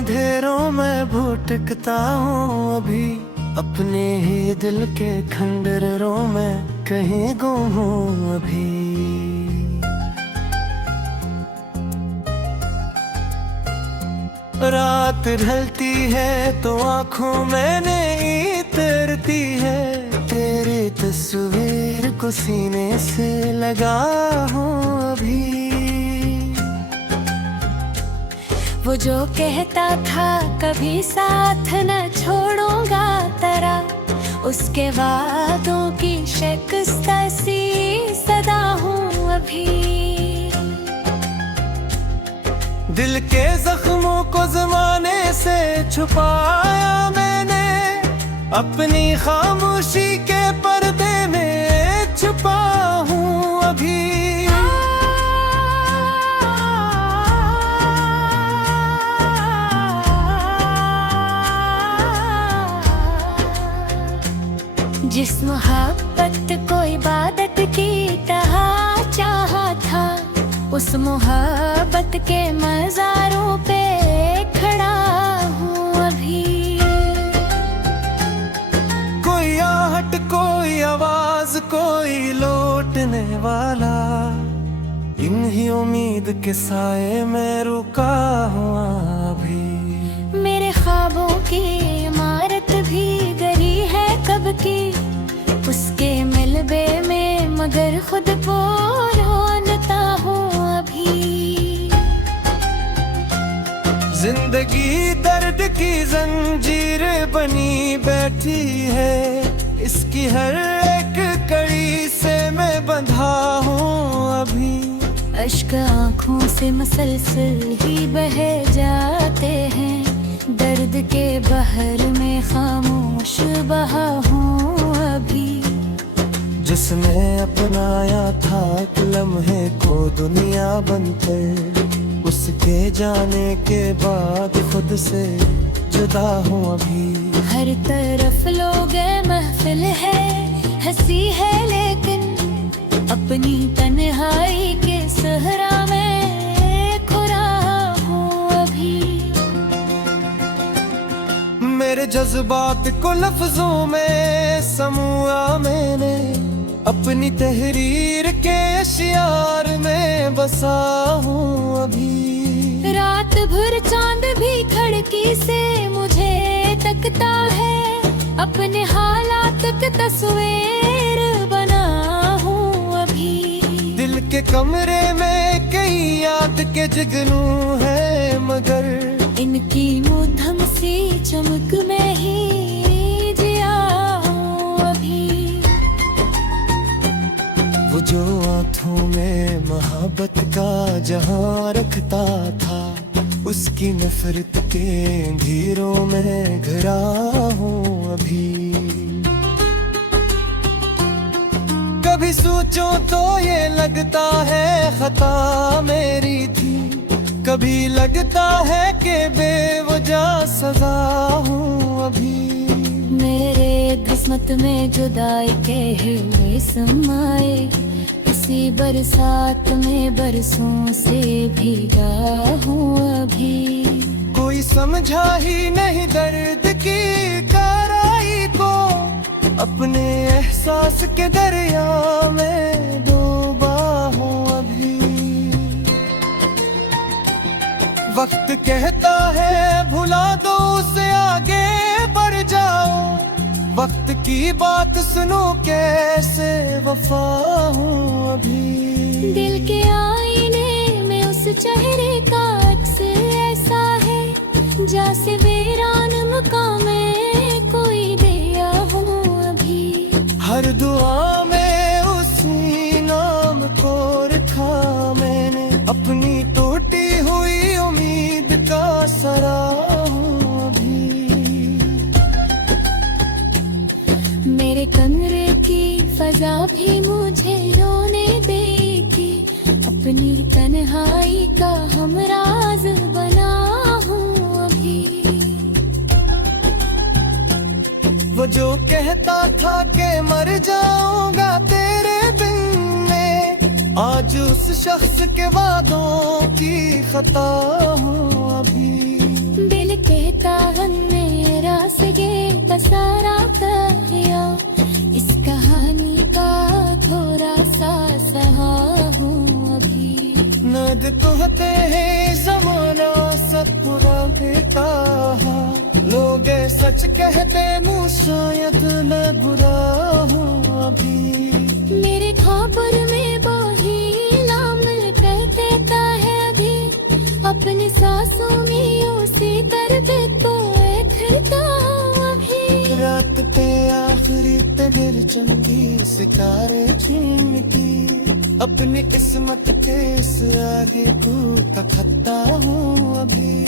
अंधेरों में भटकता हूँ अभी, अपने ही दिल के खंडरों में कहीं गुम हूँ अभी। रात ढलती है तो आँखों में नींद तरती है, तेरी तस्वीर को सीने से लगा हूँ अभी। वो जो कहता था कभी साथ न छोड़ूंगा तेरा, उसके वादों की शिकस्त सी सदा हूँ अभी। दिल के जख्मों को ज़माने से छुपाया मैंने, अपनी खामोशी के पर्दे में छुपा हूँ अभी। जिस मोहब्बत को इबादत की तरह चाहा था, उस मोहब्बत के मज़ारों पे खड़ा हूँ अभी। कोई आहट, कोई आवाज, कोई लौटने वाला, इन्हीं उम्मीद के साए में रुका हुआ अभी। मेरे ख्वाबों की इमारत भी गरी है कब की, उसके मिलबे में मगर खुद को ढूंढता हूँ अभी। जिंदगी दर्द की जंजीर बनी बैठी है, इसकी हर एक कड़ी से मैं बंधा हूँ अभी। अश्क आँखों से मसलसल ही बहे जाते हैं, दर्द के बहर में खामोश बहा हूँ अभी। जिसने अपनाया था एक लम्हे को दुनिया बनकर, उसके जाने के बाद खुद से जुदा हूँ अभी। हर तरफ लोग महफिल है, हंसी है लेकिन अपनी तन्हाई के सहरा में खो रहा हूँ अभी। मेरे जज्बात को लफ्जों में समूआ मैंने, अपनी तहरीर के अशियार में बसा हूँ अभी। रात भर चांद भी खिड़की से मुझे तकता है, अपने हालात की तस्वीर बना हूँ अभी। दिल के कमरे में कई याद के जुगनू है, मगर इनकी मुद्दम सी चमक में ही जिया हूँ अभी। वो जो आँखों में मोहब्बत का जहां रखता था, उसकी नफरत के अंधेरों में घिरा हूँ अभी। कभी सोचो तो ये लगता है खता मेरी थी, कभी लगता है कि बेवजह सजा हूँ अभी। मेरे किस्मत में जुदाई के हुए समाए, इसी बरसात में बरसों से भीगा हूँ अभी। कोई समझा ही नहीं दर्द की गहराई को, अपने एहसास के दरिया में डूबा हूँ अभी। वक्त कहता है भुला दो उसे, आगे बढ़ जाओ, वक्त की बात सुनो कैसे वफा हूँ अभी। दिल के आईने में उस चेहरे का अक्स ऐसा है, जैसे वीरान मकाम में कोई दिया हूँ अभी। हर दुआ में उसी नाम को रखा मैंने, अपनी टूटी हुई उम्मीद का सरा हूँ अभी। मेरे कमरे की फजा भी मुझे रोने देगी, अपनी तन्हाई का हमराज बना हूँ अभी। वो जो कहता था कि मर जाऊंगा तेरे बिन में, आज उस शख्स के वादों की खता हूँ अभी। दिल कहते हैं जमाना सब बुरा बेटा है, लोग सच कहते मुँह शायद मैं बुरा हूँ अभी। मेरे खबर में वही नाम कह देता है अभी, अपनी सांसों में उसी दर्द को फिरता हूँ अभी। रात पे आखिरी तेरे चंगी सितारे चमकी, अपनी किस्मत के इस आगे को तकता हूँ अभी।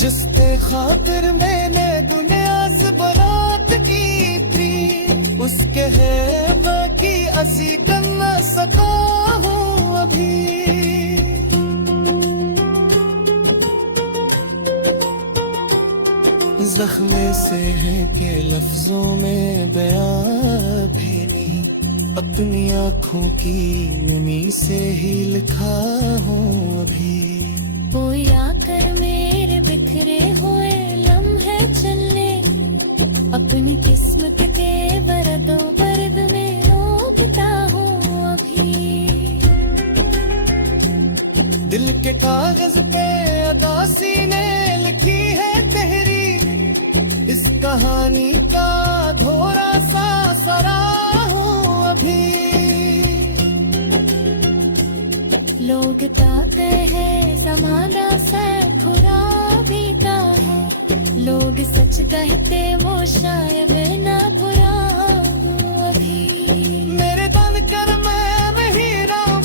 जिसके खातिर मैंने दुनिया से बारात की थी, उसके है बाकी असी करना सका हूँ अभी। जख्मे से है के लफ्जों में बयां भी नहीं, अपनी आँखों की नमी से ही लिखा हूँ अभी। कोई आकर मेरे बिखरे हुए लम्हे चलने, अपनी किस्मत के बरदों बर्द में रोकता हूँ अभी। दिल के कागज पे अदासी ने लिखी है तहरी, इस कहानी का थोड़ा सा सरा हूँ अभी। लोग कहते हैं जमाना से बुरा बीता है, लोग सच कहते वो शायद ना बुरा हूँ अभी। मेरे तन कर मैं नहीं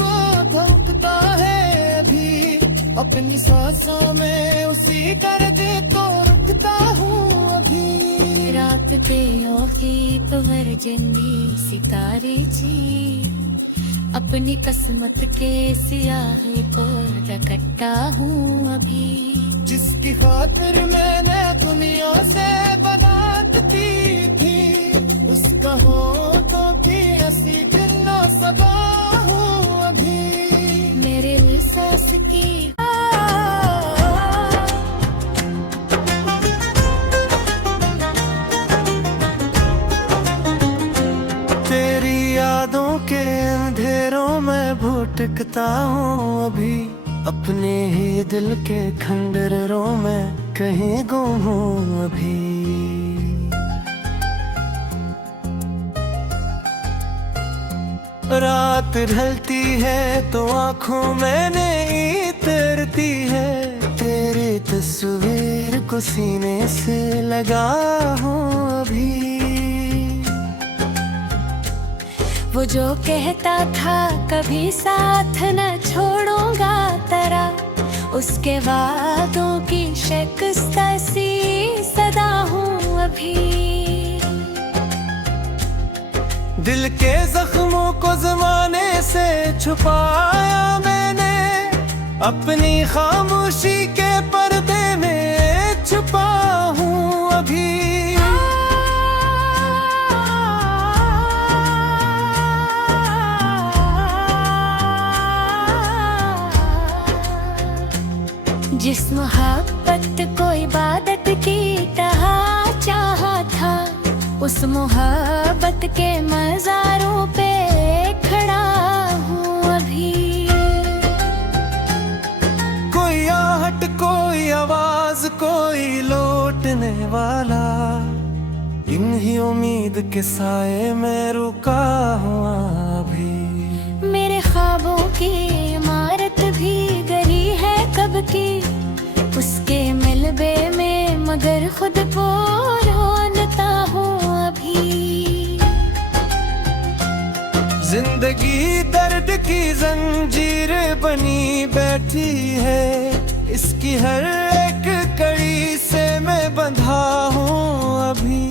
वो धोखता है अभी, अपनी सांसों में उसी करके तो रुकता हूँ अभी। रात पे औखी तुहर जिंदी सितारे जी, अपनी किस्मत के सियाही को रखता हूँ अभी। जिसकी खातिर मैंने दुनिया से बारात की थी, उसका हो तो भी हंसी गिरना सदा हूँ अभी। मेरे सांस की तेरी यादों के अंधेरों में भटकता हूँ अभी, अपने ही दिल के खंडरों में कहीं गुम हूँ अभी। रात ढलती है तो आँखों में नींद तरती है, तेरी तस्वीर को सीने से लगा हूँ अभी। वो जो कहता था कभी साथ न छोड़ूंगा तेरा, उसके वादों की शिकस्त सी सदा हूँ अभी। दिल के जख्मों को जमाने से छुपाया मैंने, अपनी खामोशी के पर्दे में छुपा हूँ अभी। जिस मोहब्बत को इबादत की तरह चाहा था, उस मोहब्बत के मज़ारों पे खड़ा हूँ अभी। कोई आहट कोई आवाज कोई लौटने वाला, इन ही उम्मीद के साए में रुका हुआ अभी। मेरे ख्वाबों की इमारत भी गरी है कब की, उसके मिलबे में मगर खुद को ढूंढता हूँ अभी। जिंदगी दर्द की जंजीर बनी बैठी है, इसकी हर एक कड़ी से मैं बंधा हूँ अभी।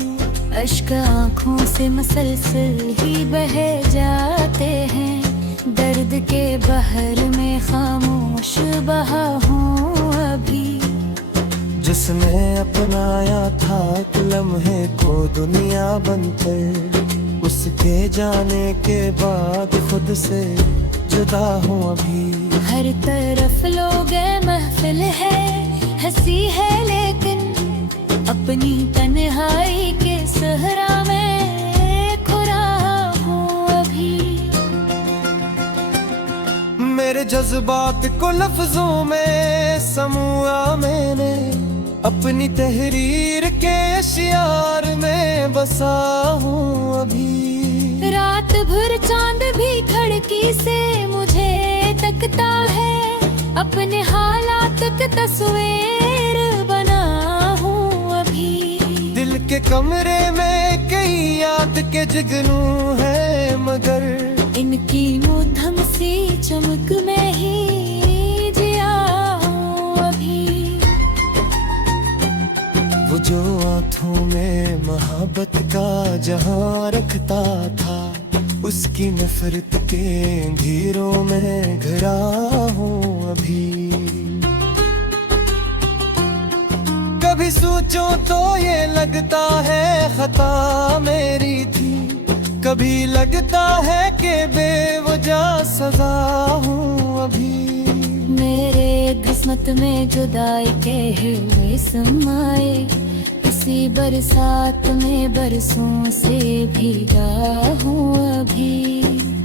अश्क आँखों से मसलसल ही बह जाते हैं, दर्द के बहर में खामोश बहा हूँ अभी। जिसने अपनाया था एक लम्हे को दुनिया बनकर, उसके जाने के बाद खुद से जुदा हूँ अभी। हर तरफ लोग महफिल है, हंसी है लेकिन अपनी तन्हाई के सहरा में खुरा हूँ अभी। जज्बात को लफ्जों में समूआ मैंने, अपनी तहरीर के अशियार में बसा हूँ अभी। रात भर चांद भी खिड़की से मुझे तकता है, अपने हालात के तस्वीर बना हूँ अभी। दिल के कमरे में कई याद के जुगनू है, मगर इनकी मुद्धम सी चमक में ही जिया हूँ अभी। वो जो आँखों में मोहब्बत का जहां रखता था, उसकी नफरत के अंधेरों में घिरा हूँ अभी। कभी सोचो तो ये लगता है खता मेरी थी, कभी लगता है कि बेवजह सजा हूँ अभी। मेरे किस्मत में जुदाई के हुए समाए, इसी बरसात में बरसों से भीगा हूँ अभी।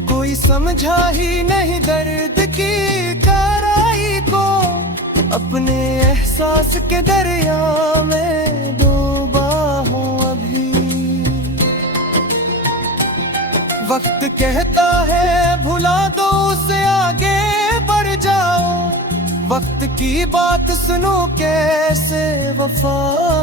कोई समझा ही नहीं दर्द की गहराई को, अपने एहसास के दरिया में डूबा हूँ अभी। वक्त कहता है भुला दो उसे, आगे बढ़ जाओ। वक्त की बात सुनो कैसे वफा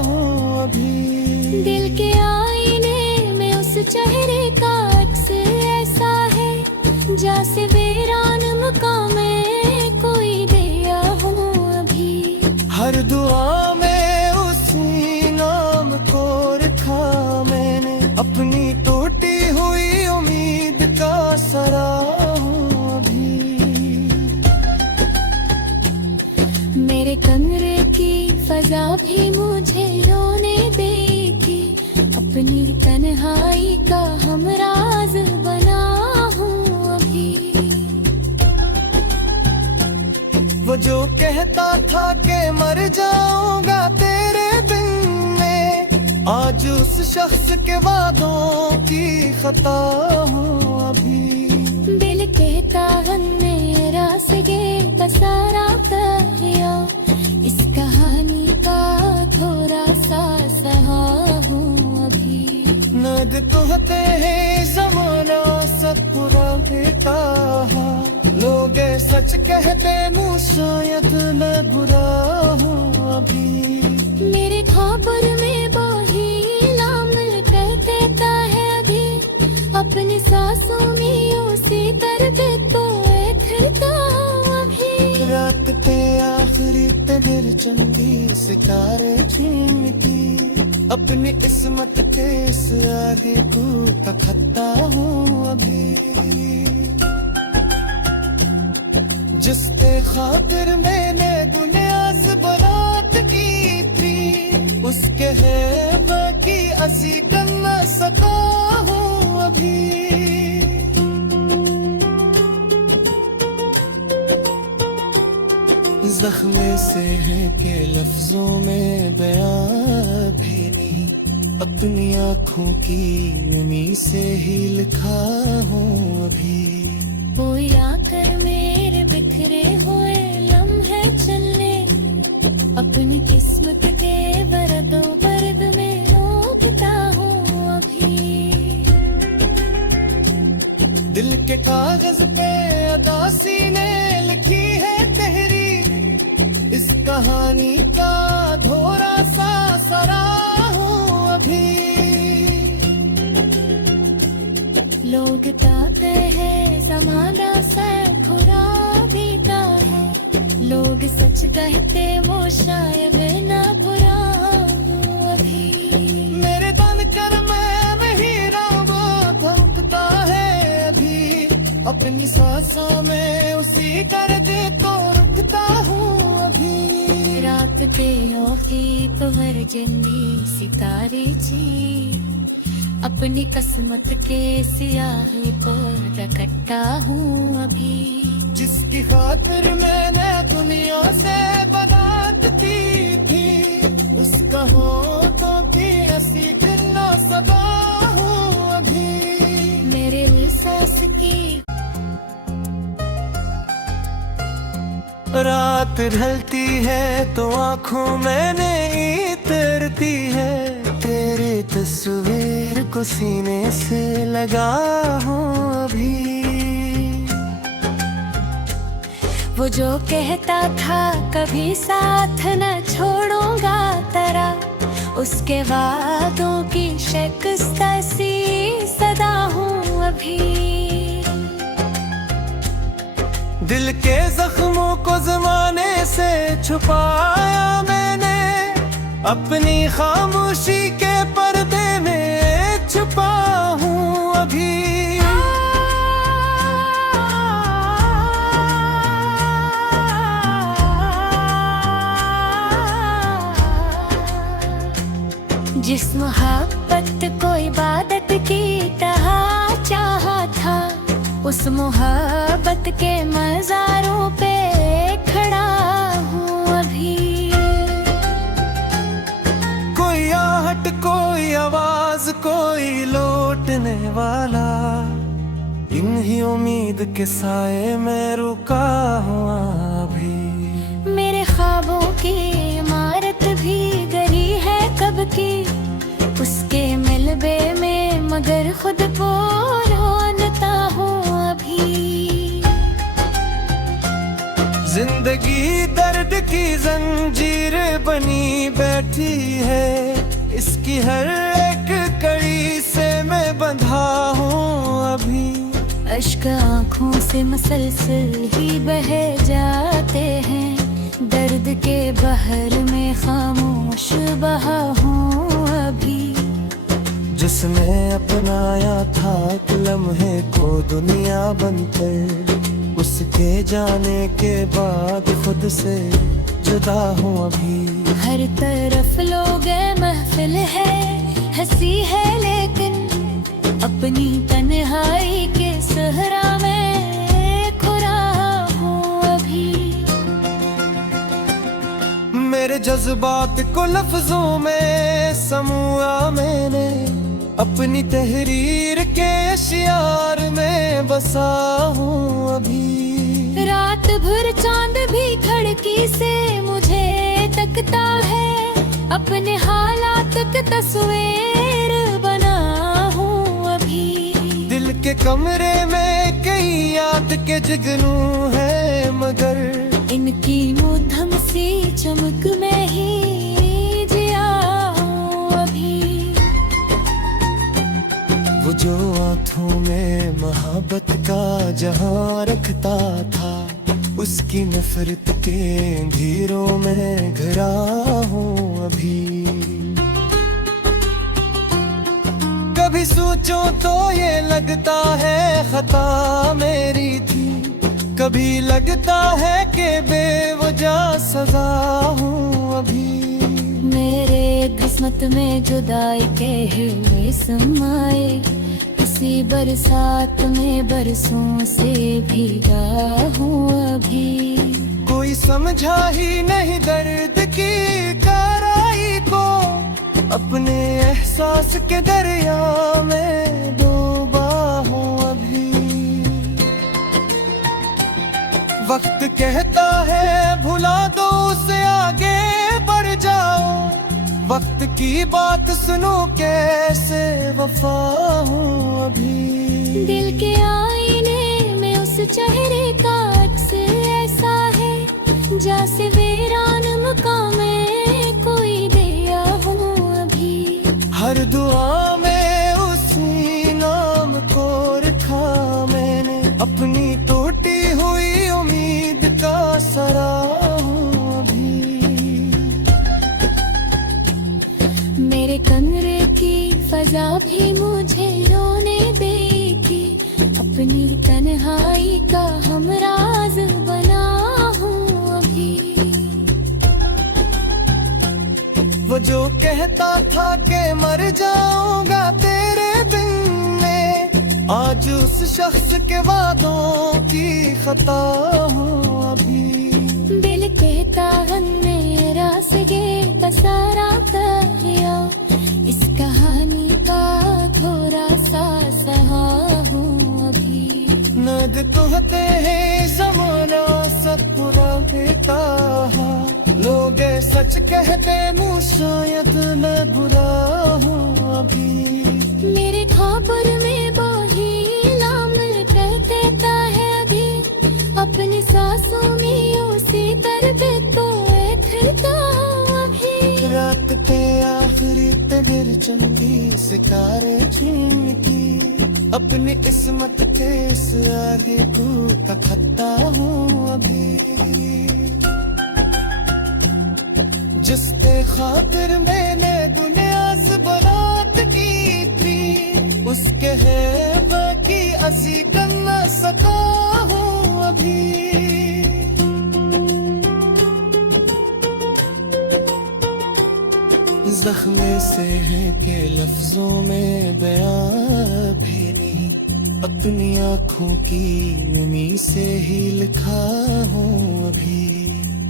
हूँ अभी। दिल के आईने में उस चेहरे का अक्स ऐसा है, जैसे वीरान मकाम में कोई दिया हूँ अभी। हर दुआ में उसी नाम को रखा मैंने, अपनी टूटी हुई उम्मीद का सरा हूँ अभी। मेरे कमरे की फजा भी मुझे रोने देगी, अपनी तन्हाई का हमराज बना हूँ अभी। वो जो कहता था कि मर जाऊंगा तेरे बिन में, आज उस शख्स के वादों की खता हूँ अभी। दिल कहता है मेरा सगे का सारा कहिया, इस कहानी का थोड़ा सा सहा हूँ अभी। नद कहते हैं जमाना सब पूरा बेटा है, लोग सच कहते मुँह शायद मैं बुरा हूँ अभी। मेरे ख्वाबर में वही नाम कह देता है अभी, अपनी सांसों में उसी दर्द को फिरता अभी। रात पे आखिरी तदिर चंदी सितारे झीमती, अपनी किस्मत के इस आगे को तखता हूँ अभी। जिसके खातिर मैंने गुनियाज बरात की थी, उसके है बाकी असी करना सका हूँ अभी। जख्मे से है के लफ्जों में बयां भी नहीं, अपनी आँखों की नमी से ही लिखा हूँ अभी। कोई आकर मेरे बिखरे हुए लम्हे चलने, अपनी किस्मत के बरदों बर्द में रोकता हूँ अभी। दिल के कागज पे अदासी ने लिखी है तहरीर, इस कहानी का थोड़ा सा सरा हूँ अभी। लोग कहते हैं जमाना से खराबी का है, लोग सच कहते वो शायद ना बुरा हूँ अभी। मेरे दल कर मैं ही रावा भौंकता है अभी, अपनी सांसों में उसी कर दे तो रुकता हूँ अभी। रात के औखी तो हर जन्नी सितारे जी, अपनी किस्मत के सियाही को रखता हूँ अभी। जिसकी खातिर मैंने दुनिया से बारात की थी, उसका हो तो भी ऐसी गिरना सदा हूँ अभी। मेरे सांस की रात ढलती है तो आंखों में नहीं तरती है, तेरी तस्वीर को सीने से लगा हूँ अभी। वो जो कहता था कभी साथ न छोड़ूंगा तेरा, उसके वादों की शिकस्त सी सदा हूँ अभी। दिल के जख्मों को जमाने से छुपाया मैंने, अपनी खामोशी के पर्दे में छुपा हूँ अभी। जिस मोहब्बत को इबादत की तरह चाहा था, उस मोहब्बत के मज़ारों पे खड़ा हूँ अभी। कोई आहट, कोई आवाज, कोई लौटने वाला, इन्हीं उम्मीद के साए में रुका हूँ अभी। मेरे ख्वाबों की इमारत भी गरी है कब की, उसके मिलबे में मगर खुद को ढूंढता हूँ अभी। जिंदगी दर्द की जंजीर बनी बैठी है, इसकी हर एक कड़ी से मैं बंधा हूँ अभी। अश्क आँखों से मसलसल ही बहे जाते हैं, दर्द के बहर में खामोश बहा हूँ अभी। जिसने अपनाया था एक लम्हे को दुनिया बनकर, उसके जाने के बाद खुद से जुदा हूँ अभी। हर तरफ लोग महफिल है, हंसी है लेकिन अपनी तन्हाई के सहरा में खो रहा हूँ अभी। मेरे जज्बात को लफ्जों में समूआ मैंने, अपनी तहरीर के अशियार में बसा हूँ अभी। रात भर चांद भी खिड़की से मुझे तकता है, अपने हालात की तस्वीर बना हूँ अभी। दिल के कमरे में कई याद के जुगनू है, मगर इनकी मुद्दम सी चमक में ही जिया हूँ अभी। वो जो आँखों में मोहब्बत का जहां रखता था, उसकी नफरत के अंधेरों में घिरा हूँ अभी। कभी सोचो तो ये लगता है खता मेरी थी, कभी लगता है कि बेवजह सजा हूँ अभी। मेरे किस्मत में जुदाई के हुए समाए, इसी बरसात में बरसों से भीगा हूँ अभी। कोई समझा ही नहीं दर्द की गहराई को, अपने एहसास के दरिया में डूबा हूँ अभी। वक्त कहता है भुला दो उसे, आगे बढ़ जाओ, वक्त की बात सुनो कैसे वफा हूँ अभी। दिल के आईने में उस चेहरे का अक्स ऐसा है, जैसे वीरान मकाम में कोई दिया हूँ अभी। हर दुआ में उसी नाम को रखा मैंने, अपनी टूटी हुई उम्मीद का सरा हूँ अभी। मेरे कमरे की फजा भी मुझे रोने देगी, अपनी तन्हाई का हमराज बना हूँ अभी। वो जो कहता था कि मर जाऊंगा तेरे बिन में, आज उस शख्स के वादों की खता हूँ अभी। दिल कहता है मेरा सगे पसारा कर दिया, इस कहानी का थोड़ा सा सहा हूँ अभी। नद कहते हैं जमाना सा वक्त बुरा देता है। लोग ये सच कहते मुँह शायद मैं बुरा हूँ अभी। मेरे खबर में वही नाम कर देता है अभी। अपनी सांसों में उसी दर पे तो फिरता हूँ अभी। रात के आखिरी तगर चंदी सितारे चमकी। अपनी किस्मत के इस आगे टूटा खत्ता हूँ अभी। जिसके खातिर मैंने दुनियाज़ बरात की थी, उसके है बाकी अजी करना सका हूँ अभी। जख्मे से है के लफ्जों में बयां भी नहीं। अपनी आँखों की नमी से ही लिखा हूँ अभी।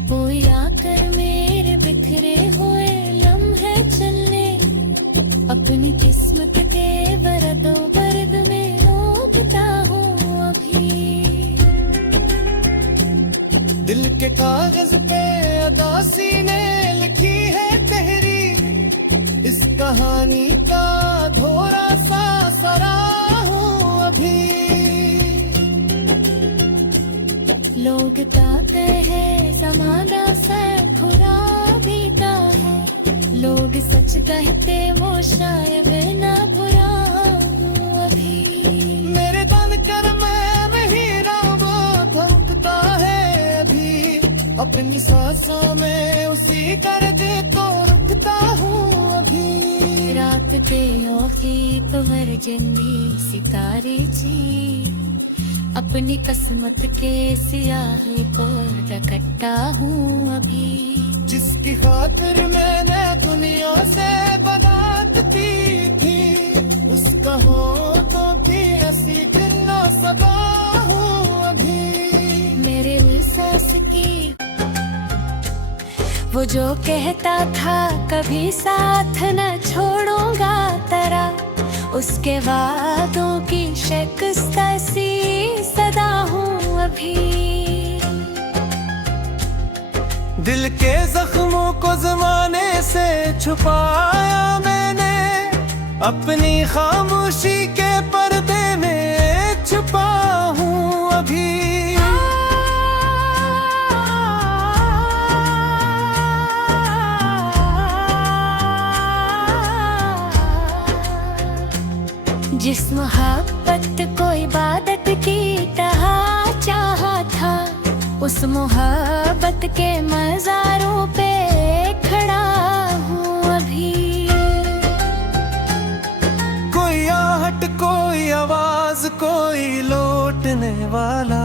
कोई आकर मेरे बिखरे हुए लम्हे चलने, अपनी किस्मत के बरदों बर्द में रोकता हूँ अभी। दिल के कागज पे अदासी ने लिखी है तहरीर। इस कहानी का थोड़ा सा सरा हूँ अभी। लोग कहते हैं ज़माना से खुरा बीता है। लोग सच कहते वो शायद ना बुरा हूँ अभी। मेरे तन कर मैं हीरा वो धड़कता है अभी। अपनी सांसों में उसी कर दे तो रुकता हूँ अभी। रात ते औखी पवर जिंदी सितारे जी। अपनी किस्मत के सियाही को रखता हूँ अभी। जिसकी खातिर मैंने दुनिया से बारात की थी, उसका हो तो भी ऐसी दिन ना सका हूँ अभी। मेरे सांस की वो जो कहता था कभी साथ न छोड़ूंगा तेरा, उसके वादों की शिकस्त सी सदा हूँ अभी। दिल के जख्मों को जमाने से छुपाया मैंने। अपनी खामोशी के पर्दे में छुपा हूँ अभी। जिस मोहब्बत को इबादत की तरह चाहा था, उस मोहब्बत के मज़ारों पे खड़ा हूँ अभी। कोई आहट कोई आवाज कोई लौटने वाला,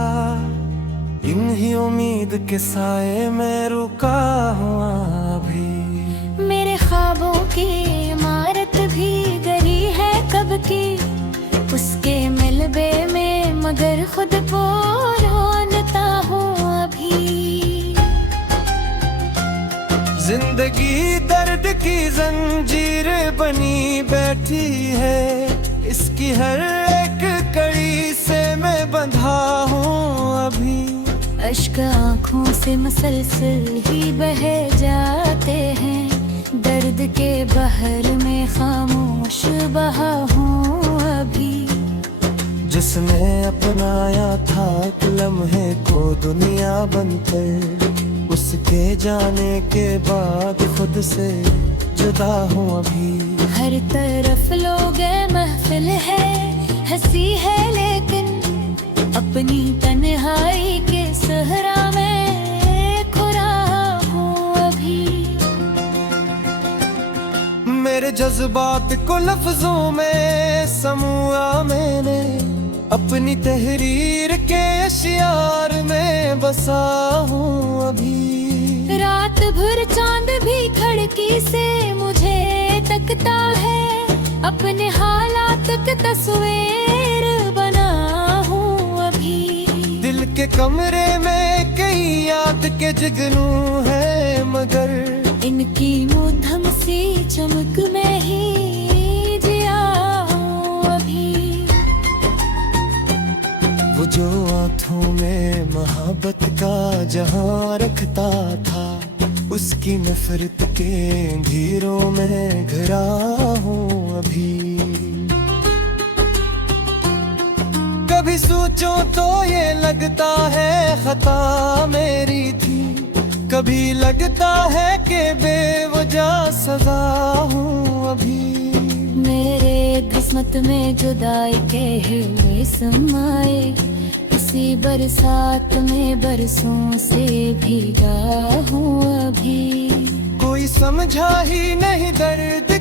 इन ही उम्मीद के साए में रुका हुआ अभी। मेरे ख्वाबों की इमारत भी गरी है कब की, उसके मिलबे में मगर खुद को ढूंढता हूँ अभी। जिंदगी दर्द की जंजीर बनी बैठी है, इसकी हर एक कड़ी से मैं बंधा हूँ अभी। अश्क आँखों से मसलसल ही बह जाते हैं, दर्द के बहर में खामोश बहा हूँ अभी। जिसने अपनाया था एक लम्हे को दुनिया बनकर, उसके जाने के बाद खुद से जुदा हूँ अभी। हर तरफ लोग महफिल है, हंसी है लेकिन अपनी तन्हाई के सहरा में खुरा हूँ अभी। मेरे जज्बात को लफ्जों में समूआ मैंने, अपनी तहरीर के अशियार में बसा हूँ अभी। रात भर चांद भी खिड़की से मुझे तकता है, अपने हालात के तस्वीर बना हूँ अभी। दिल के कमरे में कई याद के जुगनू है, मगर इनकी मुद्धम सी चमक में ही जिया हूँ अभी। वो जो आँखों में मोहब्बत का जहां रखता था, उसकी नफरत के अंधेरों में घिरा हूँ अभी। कभी सोचो तो ये लगता है खता मेरी थी, कभी लगता है कि बेवजह सजा हूँ अभी। मेरे किस्मत में जुदाई के हुए समाए, इसी बरसात में बरसों से भीगा हूँ अभी। कोई समझा ही नहीं दर्द